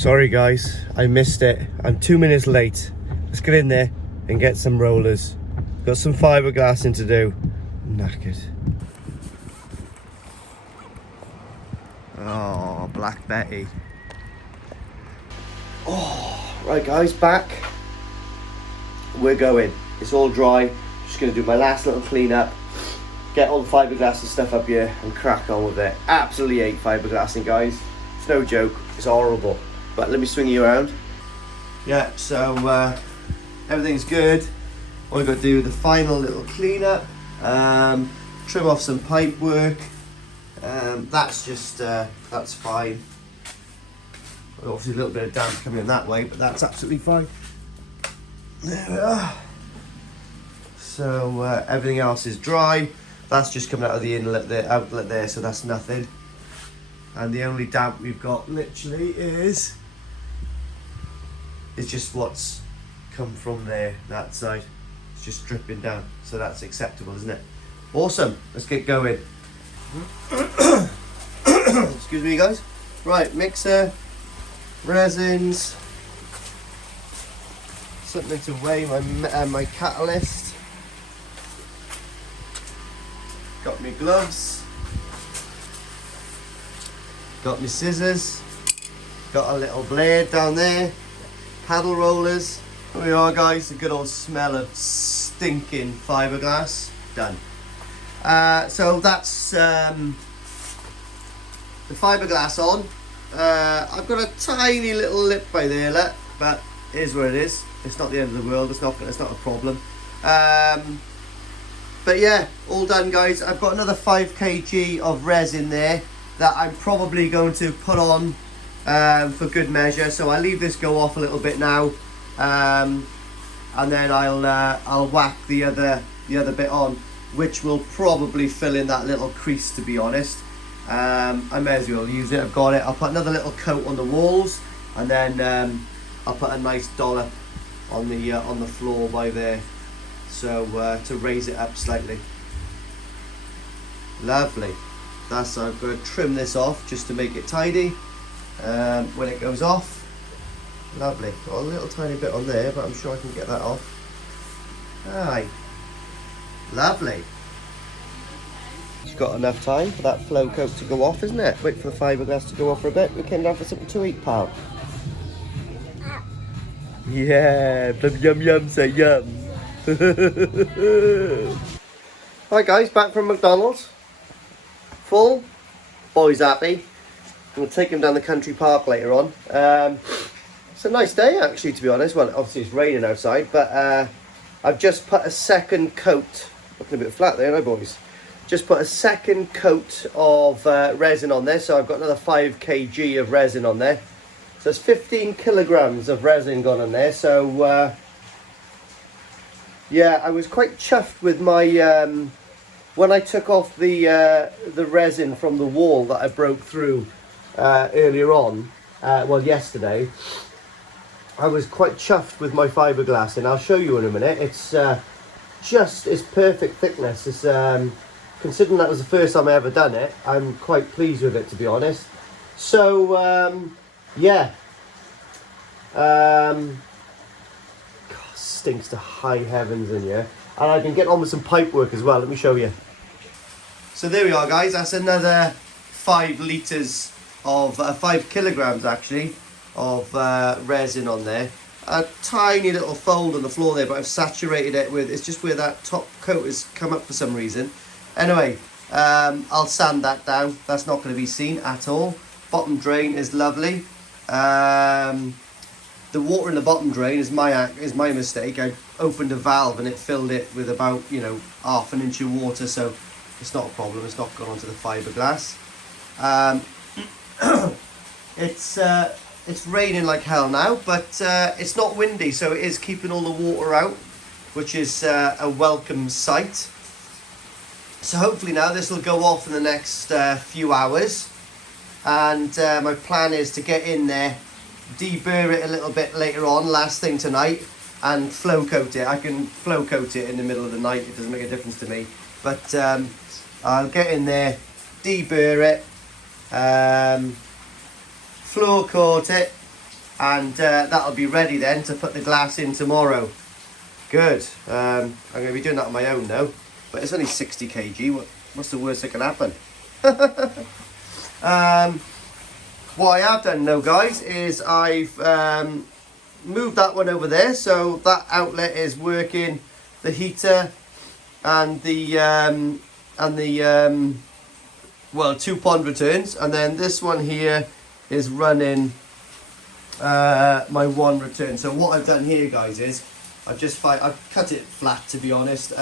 Sorry guys, I missed it. I'm 2 minutes late. Let's get in there and get some rollers. Got some fiberglassing to do. I'm knackered. Oh, Black Betty. Oh, right guys, back. We're going. It's all dry. Just gonna do my last little clean up. Get all the fiberglass and stuff up here and crack on with it. Absolutely hate fiberglassing, guys. It's no joke. It's horrible. But let me swing you around. Yeah, so everything's good. All I've got to do the final little clean up, trim off some pipe work. That's just that's fine. Obviously a little bit of damp coming in that way, but that's absolutely fine. There we are. So everything else is dry. That's just coming out of the inlet, the outlet there, so that's nothing. And the only damp we've got literally is just what's come from there, that side. It's just dripping down, so that's acceptable, isn't it? Awesome, let's get going. Excuse me guys. Right, mixer, resins, something to weigh my catalyst. Got my gloves. Got my scissors. Got a little blade down there. Paddle rollers. Here we are guys, a good old smell of stinking fiberglass. Done. So that's the fiberglass on. I've got a tiny little lip by there, look, but it is what it is. It's not the end of the world. It's not a problem. But yeah, all done guys. I've got another 5 kg of resin there that I'm probably going to put on for good measure. So I'll leave this go off a little bit now, and then I'll whack the other bit on, which will probably fill in that little crease, to be honest. I may as well use it. I've got it. I'll put another little coat on the walls, and then I'll put a nice dollop on the floor by there, so to raise it up slightly. Lovely. That's, I'm going to trim this off just to make it tidy when it goes off. Lovely. Got a little tiny bit on there, but I'm sure I can get that off. Aye. Lovely. It's got enough time for that flow coat to go off, isn't it? Wait for the fiberglass to go off for a bit. We came down for something to eat, pal. Yeah, yum yum, say yum. Hi guys, back from McDonald's. Full. Boy's happy. I'm going to take him down the country park later on. It's a nice day actually, to be honest. Well, obviously it's raining outside, but I've just put a second coat. Looking a bit flat there, no boys? Just put a second coat of resin on there, so I've got another 5 kg of resin on there. So it's 15 kilograms of resin gone on there. So yeah, I was quite chuffed with my when I took off the resin from the wall that I broke through earlier on. Well, yesterday. I was quite chuffed with my fiberglass, and I'll show you in a minute. It's perfect thickness. It's considering that was the first time I ever done it, I'm quite pleased with it, to be honest. So yeah, God, stinks to high heavens in here, and I can get on with some pipe work as well. Let me show you. So there we are guys, that's another 5 litres of 5 kilograms actually of resin on there. A tiny little fold on the floor there, but I've saturated it with, it's just where that top coat has come up for some reason. Anyway, I'll sand that down. That's not going to be seen at all. Bottom drain is lovely. The water in the bottom drain is my mistake. I opened a valve and it filled it with about, you know, ½ an inch of water, so it's not a problem. It's not gone onto the fiberglass. It's raining like hell now, but it's not windy, so it is keeping all the water out, which is a welcome sight. So hopefully now this will go off in the next few hours, and my plan is to get in there, deburr it a little bit later on, last thing tonight, and flow coat it. I can flow coat it in the middle of the night, it doesn't make a difference to me, but I'll get in there, deburr it, floor coat it, and that'll be ready then to put the glass in tomorrow. Good. I'm going to be doing that on my own now, but it's only 60 kg. What's the worst that can happen? What I have done now, guys, is I've moved that one over there, so that outlet is working the heater and the well, 2 pond returns, and then this one here is running my 1 return. So what I've done here, guys, is I've cut it flat, to be honest.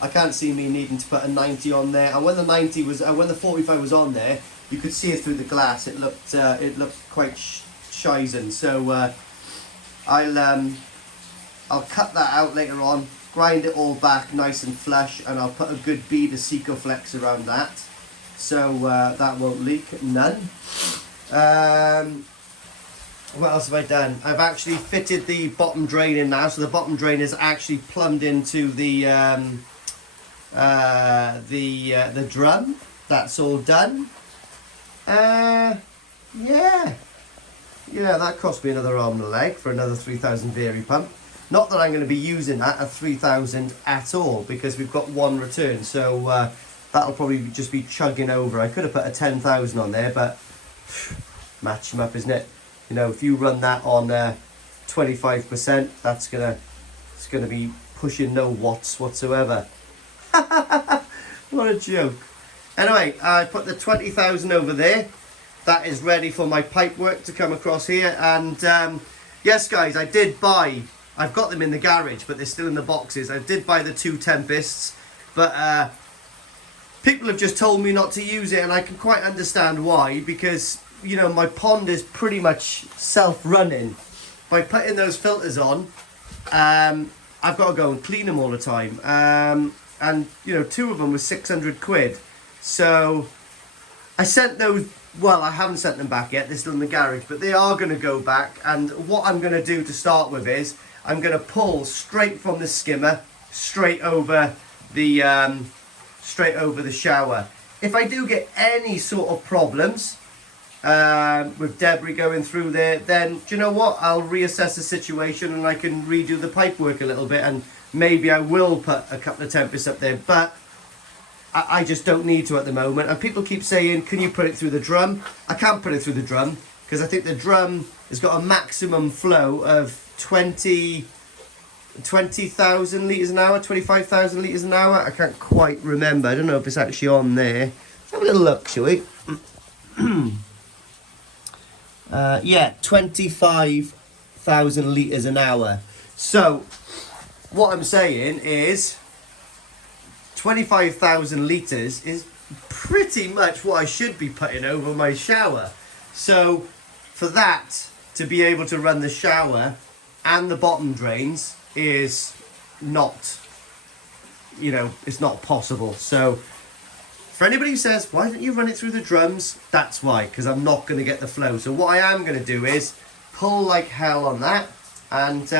I can't see me needing to put a 90 on there, and when the 90 was when the 45 was on there, you could see it through the glass. It looked quite shizen. So I'll cut that out later on, grind it all back nice and flush, and I'll put a good bead of Secoflex around that, so that won't leak none. What else have I done? I've actually fitted the bottom drain in now, so the bottom drain is actually plumbed into the drum. That's all done. Yeah, that cost me another arm and a leg for another 3000 Vary pump. Not that I'm going to be using that at 3000 at all, because we've got 1 return, so that'll probably just be chugging over. I could have put a 10,000 on there, but match them up, isn't it? You know, if you run that on 25%, it's gonna be pushing no watts whatsoever. What a joke. Anyway, I put the 20,000 over there. That is ready for my pipe work to come across here. And yes, guys, I've got them in the garage, but they're still in the boxes. I did buy the 2 Tempests, but people have just told me not to use it, and I can quite understand why, because, you know, my pond is pretty much self-running. By putting those filters on, I've got to go and clean them all the time. And, you know, 2 of them were 600 quid. So I sent those, well, I haven't sent them back yet. They're still in the garage, but they are going to go back. And what I'm going to do to start with is I'm going to pull straight from the skimmer, straight over the shower. If I do get any sort of problems with debris going through there, then do you know what? I'll reassess the situation and I can redo the pipe work a little bit, and maybe I will put a couple of Tempests up there, but I just don't need to at the moment. And people keep saying, can you put it through the drum? I can't put it through the drum, because I think the drum has got a maximum flow of 20,000 litres an hour, 25,000 litres an hour. I can't quite remember. I don't know if it's actually on there. Let's have a little look, shall we? Yeah, 25,000 litres an hour. So what I'm saying is 25,000 litres is pretty much what I should be putting over my shower. So for that to be able to run the shower and the bottom drains is not, you know, it's not possible. So for anybody who says, why don't you run it through the drums? That's why, because I'm not going to get the flow. So what I am going to do is pull like hell on that. And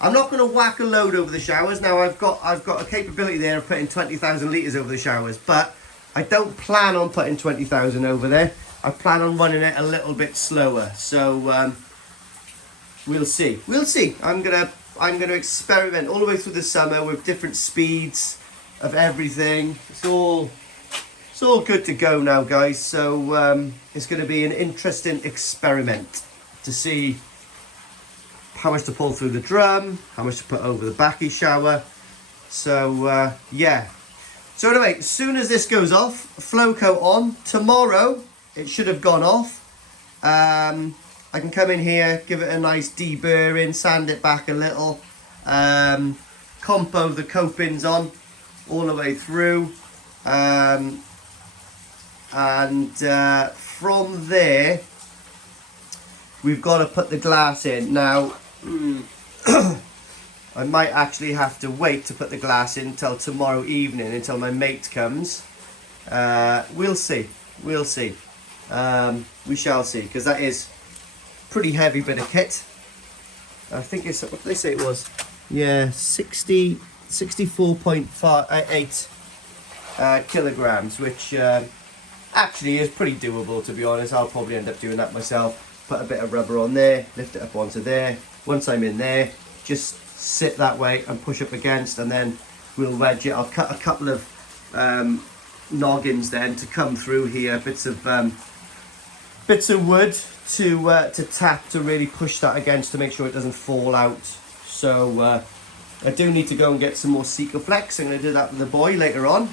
I'm not going to whack a load over the showers. Now I've got a capability there of putting 20,000 litres over the showers, but I don't plan on putting 20,000 over there. I plan on running it a little bit slower. So we'll see. We'll see. I'm gonna experiment all the way through the summer with different speeds of everything. It's all good to go now, guys. So it's going to be an interesting experiment to see how much to pull through the drum, how much to put over the backy shower. So yeah. So anyway, as soon as this goes off, flow coat on. Tomorrow it should have gone off. I can come in here, give it a nice deburring, sand it back a little, compo the copings on all the way through, and from there we've got to put the glass in. Now I might actually have to wait to put the glass in until tomorrow evening, until my mate comes. We'll see. We shall see, because that is pretty heavy bit of kit. I think it's, what did they say it was? Yeah, 64.8 kilograms, which actually is pretty doable, to be honest. I'll probably end up doing that myself. put a bit of rubber on there, lift it up onto there. Once I'm in there, just sit that way and push up against, and then we'll wedge it. I'll cut a couple of noggins then to come through here, bits of wood to tap to really push that against to make sure it doesn't fall out. So I do need to go and get some more Sikaflex. I'm going to do that with the boy later on.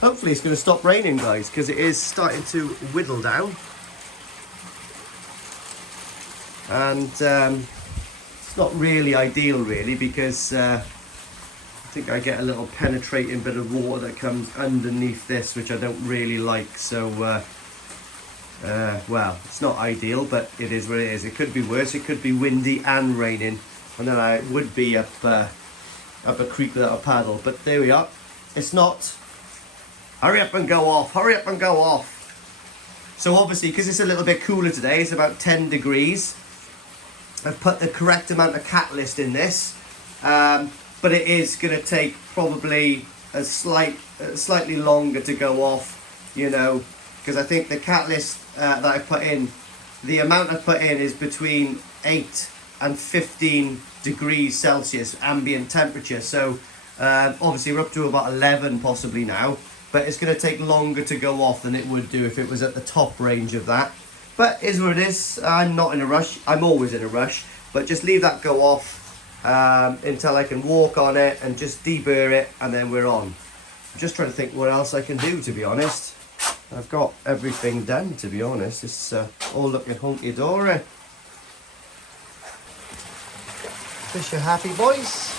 Hopefully it's going to stop raining, guys, because it is starting to whittle down. And it's not really ideal, really, because I think I get a little penetrating bit of water that comes underneath this, which I don't really like. So, well, it's not ideal, but it is what it is. It could be worse. It could be windy and raining, and then I would be up a creek without a paddle. But there we are. It's not. Hurry up and go off. Hurry up and go off. So obviously, because it's a little bit cooler today, it's about 10 degrees. I've put the correct amount of catalyst in this, but it is going to take probably slightly longer to go off, you know, because I think the catalyst that I put in, the amount I put in is between 8 and 15 degrees Celsius ambient temperature. So obviously we're up to about 11 possibly now, but it's going to take longer to go off than it would do if it was at the top range of that. But it is what it is. I'm not in a rush. I'm always in a rush, but just leave that go off until I can walk on it and just deburr it, and then we're on. I'm just trying to think what else I can do, to be honest. I've got everything done, to be honest. It's all looking hunky-dory. Fish are happy, boys.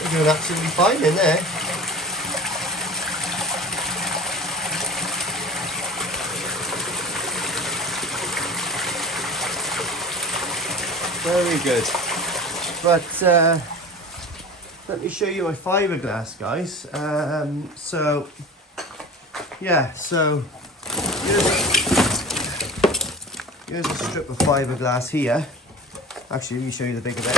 They're doing absolutely fine in there. Very good. But let me show you my fiberglass, guys. So yeah, so here's a strip of fiberglass here. Actually, let me show you the bigger bit.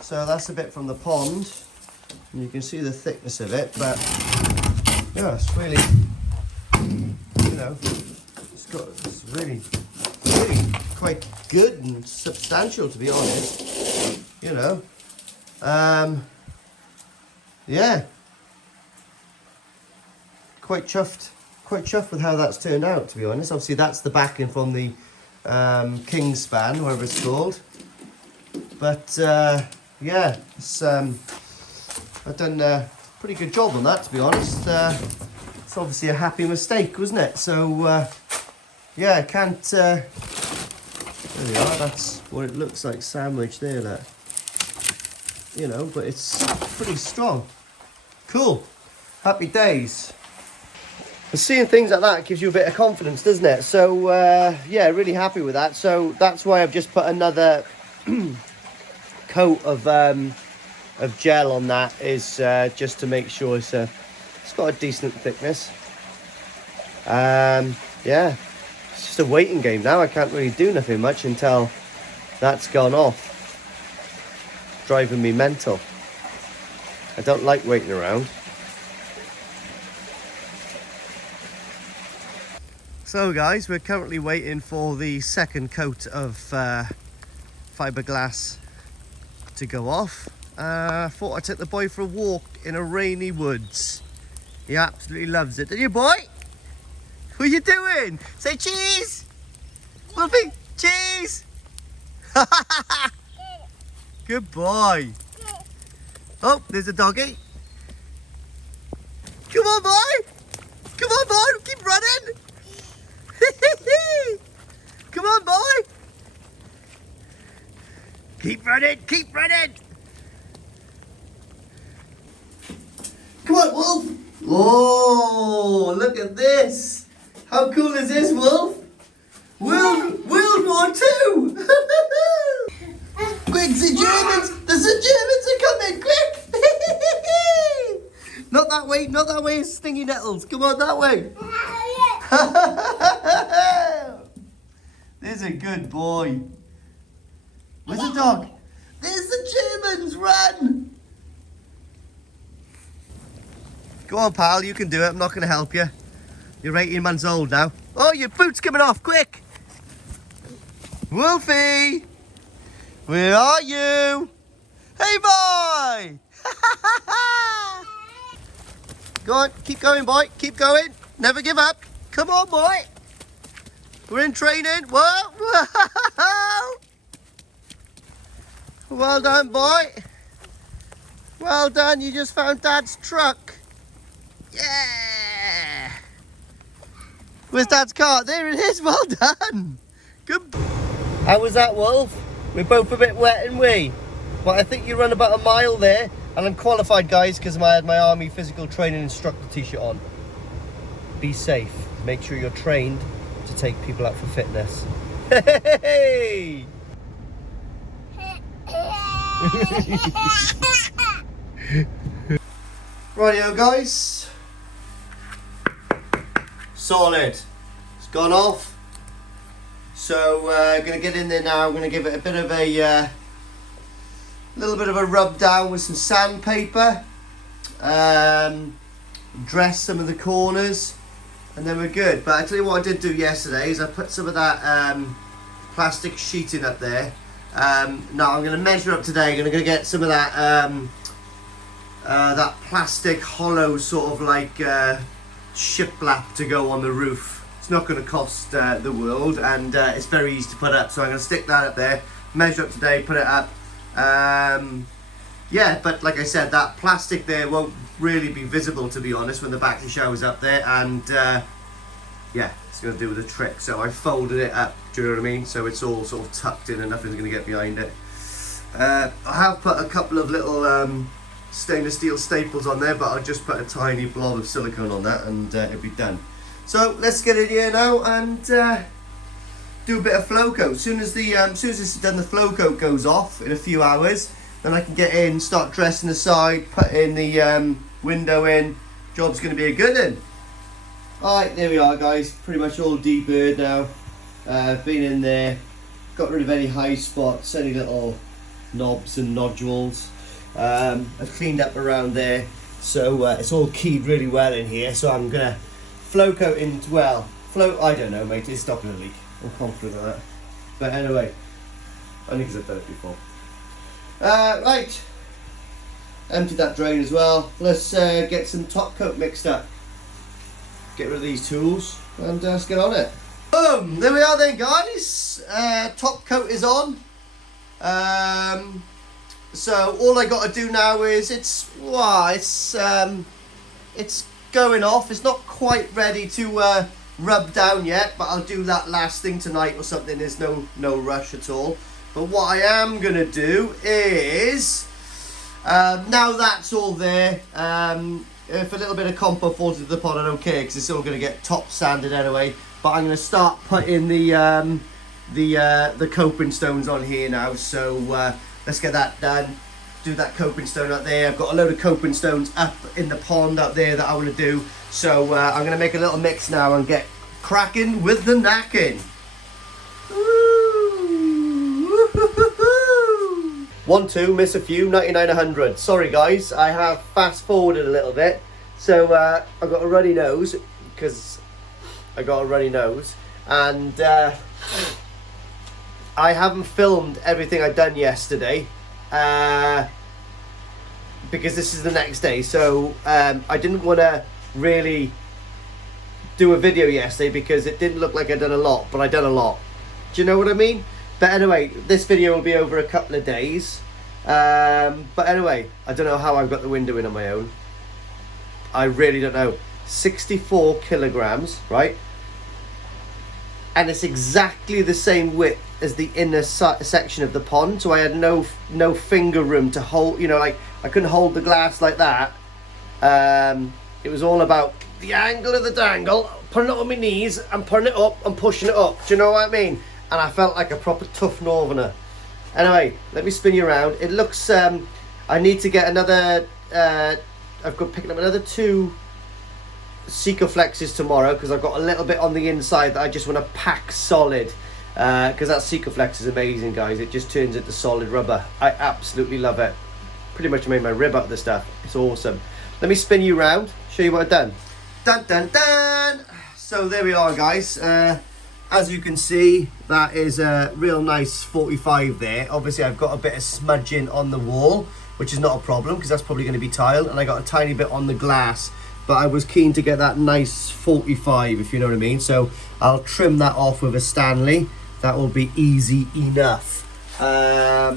So that's a bit from the pond, and you can see the thickness of it. But yeah, it's really, you know, it's really quite good and substantial, to be honest, you know. Yeah, quite chuffed with how that's turned out, to be honest. Obviously that's the backing from the King span, whatever it's called, but yeah, it's I've done a pretty good job on that, to be honest. It's obviously a happy mistake, wasn't it? So yeah, I can't there we are, that's what it looks like sandwiched there, that, you know, but it's pretty strong. Cool, happy days. But seeing things like that gives you a bit of confidence, doesn't it? So yeah, really happy with that. So that's why I've just put another coat of gel on that, is just to make sure it's got a decent thickness. Yeah, it's just a waiting game now. I can't really do nothing much until that's gone off. Driving me mental. I don't like waiting around. So guys, we're currently waiting for the second coat of fiberglass to go off. Thought I'd take the boy for a walk in a rainy woods. He absolutely loves it. Did you, boy? What are you doing? Say cheese! Wolfie, cheese! Good boy. Oh, there's a doggy. Come on, boy! Come on, boy! Keep running! Come on, boy! Keep running! Keep running! Come on, Wolf! Oh, look at this! How cool is this, Wolf? World War II! Quick, the Germans are coming! Quick! Not that way, stingy nettles. Come on, that way. There's a good boy. Where's the dog? There's the Germans, run! Go on, pal, you can do it. I'm not going to help you. You're 18 months old now. Oh, your boot's coming off, quick! Wolfie! Where are you? Hey, boy! Go on, keep going, boy. Keep going. Never give up. Come on, boy. We're in training. Whoa! Whoa! Well done, boy. Well done. You just found Dad's truck. Yeah! Where's Dad's car? There it is. Well done. Good. How was that, Wolf? We're both a bit wet, aren't we? But I think you run about a mile there. And I'm qualified, guys, because I had my Army physical training instructor t-shirt on. Be safe. Make sure you're trained to take people out for fitness. Hey! Rightio, guys. Solid. It's gone off. So, gonna get in there now. I'm gonna give it a bit of a little bit of a rub down with some sandpaper. Dress some of the corners, and then we're good. But I tell you what I did do yesterday is I put some of that plastic sheeting up there. Now I'm going to measure up today. I'm going to get some of that that plastic hollow sort of like shiplap to go on the roof. It's not going to cost the world, and it's very easy to put up. So I'm going to stick that up there, measure up today, put it up. Yeah, but like I said, that plastic there won't really be visible, to be honest, when the battery shower's up there, and yeah, it's going to do the trick. So I folded it up, do you know what I mean? So it's all sort of tucked in and nothing's going to get behind it. I have put a couple of little stainless steel staples on there, but I'll just put a tiny blob of silicone on that and it'll be done. So let's get in here now and do a bit of flow coat. As soon as this is done, the flow coat goes off in a few hours. Then I can get in, start dressing the side, put in the window in. Job's going to be a good one. Alright, there we are, guys. Pretty much all deburred now. Been in there, got rid of any high spots, any little knobs and nodules. I've cleaned up around there, so it's all keyed really well in here. So I'm going to flow coat in, well, I don't know, mate, it's stopping a leak. I'm confident of that. But anyway, only because I've done it before. Right, empty that drain as well. Let's get some top coat mixed up. Get rid of these tools and let's get on it. Boom! There we are then, guys. Top coat is on. So all I got to do now is it's going off. It's not quite ready to rub down yet, but I'll do that last thing tonight or something. There's no rush at all. But what I am going to do is, now that's all there, if a little bit of compo falls into the pot, I don't care, because it's all going to get top sanded anyway. But I'm going to start putting the coping stones on here now. So let's get that done. Do that coping stone up there. I've got a load of coping stones up in the pond up there that I want to do. So I'm going to make a little mix now and get cracking with the knacking. 1, 2, miss a few, 99, 100. Sorry guys, I have fast forwarded a little bit. So I've got a runny nose, because I got a runny nose. And I haven't filmed everything I've done yesterday. Because this is the next day. So I didn't want to really do a video yesterday because it didn't look like I'd done a lot, but I done a lot. Do you know what I mean? But anyway, this video will be over a couple of days. But anyway, I don't know how I've got the window in on my own. I really don't know. 64 kilograms, right? And it's exactly the same width as the inner section of the pond. So I had no finger room to hold, you know, like I couldn't hold the glass like that. It was all about the angle of the dangle, putting it on my knees and putting it up and pushing it up. Do you know what I mean? And I felt like a proper tough northerner. Anyway, let me spin you around. It looks, I need to get another, I've got picking up another 2 Secoflexes tomorrow, because I've got a little bit on the inside that I just want to pack solid. Because that Secoflex is amazing, guys. It just turns into solid rubber. I absolutely love it. Pretty much made my rib out of this stuff. It's awesome. let me spin you round, show you what I've done. Dun dun dun! So there we are, guys. As you can see, that is a real nice 45 there. Obviously, I've got a bit of smudging on the wall, which is not a problem because that's probably going to be tile, and I got a tiny bit on the glass, but I was keen to get that nice 45, if you know what I mean. So I'll trim that off with a Stanley. That will be easy enough. Yeah,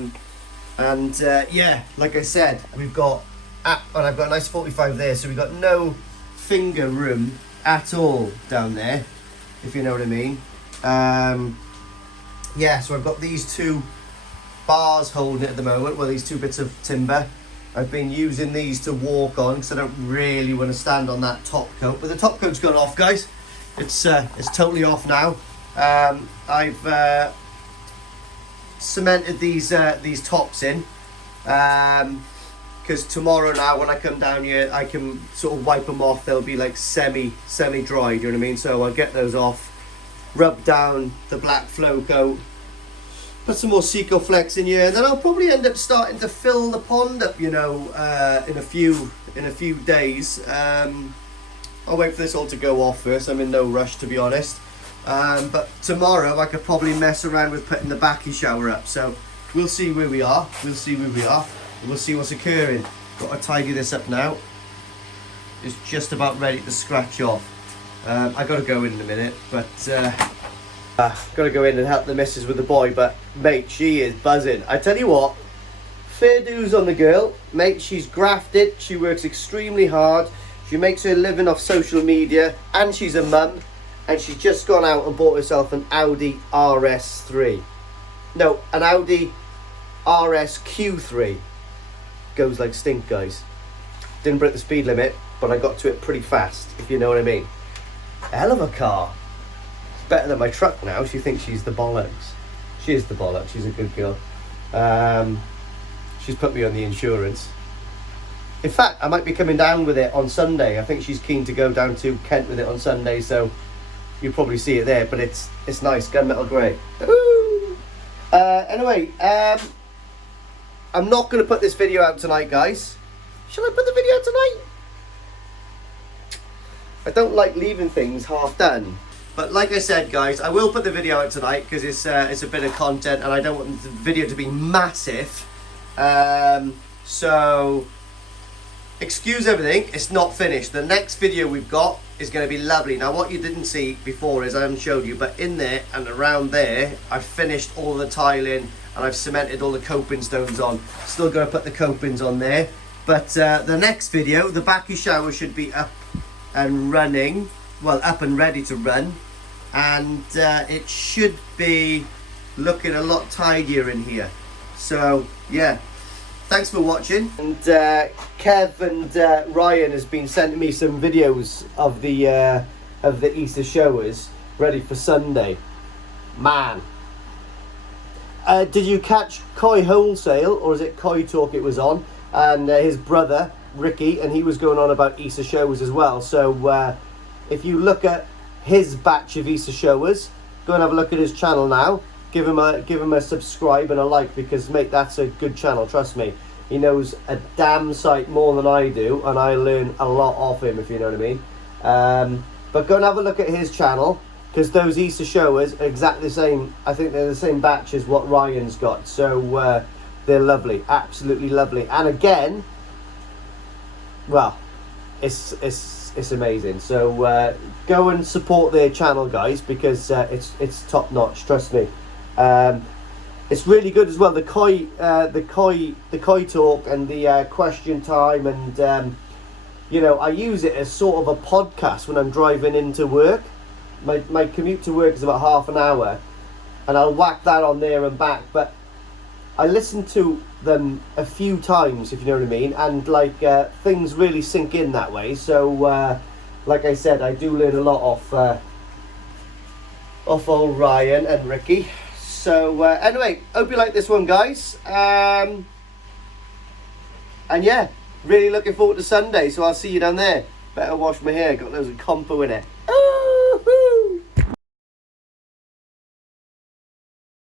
like I said, we've got, and I've got a nice 45 there, so we've got no finger room at all down there, if you know what I mean. Yeah, so I've got these two bars holding it at the moment, well, these two bits of timber. I've been using these to walk on because I don't really want to stand on that top coat, but the top coat's gone off, guys. It's totally off now. I've cemented these tops in because tomorrow now when I come down here I can sort of wipe them off. They'll be like semi dry, you know what I mean? So I'll get those off, rub down the black flow coat, put some more Secoflex in here, and then I'll probably end up starting to fill the pond up, you know, in a few days. I'll wait for this all to go off first. I'm in no rush, to be honest. But tomorrow I could probably mess around with putting the backy shower up. So we'll see where we are. We'll see what's occurring. Got to tidy this up now. It's just about ready to scratch off. I got to go in a minute, but got to go in and help the missus with the boy. But mate, she is buzzing. I tell you what, fair dues on the girl, mate. She's grafted. She works extremely hard. She makes her living off social media, and she's a mum. And she's just gone out and bought herself an Audi RS3. No, an Audi RS Q3. Goes like stink, guys. Didn't break the speed limit, but I got to it pretty fast, if you know what I mean. A hell of a car. It's better than my truck now. She thinks she's the bollocks. She is the bollocks. She's a good girl. She's put me on the insurance. In fact, I might be coming down with it on Sunday. I think she's keen to go down to Kent with it on Sunday, so you'll probably see it there, but it's nice, gunmetal grey. Anyway, I'm not going to put this video out tonight, guys. Shall I put the video out tonight? I don't like leaving things half done. But like I said, guys, I will put the video out tonight because it's a bit of content and I don't want the video to be massive. So excuse everything, it's not finished. The next video we've got is going to be lovely. Now what you didn't see before is I haven't showed you, but in there and around there I've finished all the tiling and I've cemented all the coping stones on. Still going to put the copings on there, but the next video, the backy shower should be up and running, well, up and ready to run, and it should be looking a lot tidier in here. So yeah, thanks for watching. And Kev and Ryan has been sending me some videos of the Easter showers ready for Sunday. Man, did you catch Koi Wholesale, or is it Koi Talk it was on? And his brother Ricky, and he was going on about Easter showers as well. So if you look at his batch of Easter showers, go and have a look at his channel now. Give him a subscribe and a like, because mate, that's a good channel, trust me. He knows a damn sight more than I do, and I learn a lot off him, if you know what I mean. But go and have a look at his channel, because those Easter showers are exactly the same. I think they're the same batch as what Ryan's got. So they're lovely, absolutely lovely. And again, well, it's amazing. So go and support their channel, guys, because it's top notch, trust me. It's really good as well. The Koi Talk and the question time, and you know, I use it as sort of a podcast when I'm driving into work. My commute to work is about half an hour, and I'll whack that on there and back. But I listen to them a few times, if you know what I mean, and like things really sink in that way. So like I said, I do learn a lot off old Ryan and Ricky. So anyway, hope you like this one, guys. And yeah, really looking forward to Sunday. So I'll see you down there. Better wash my hair, got loads of compo in it.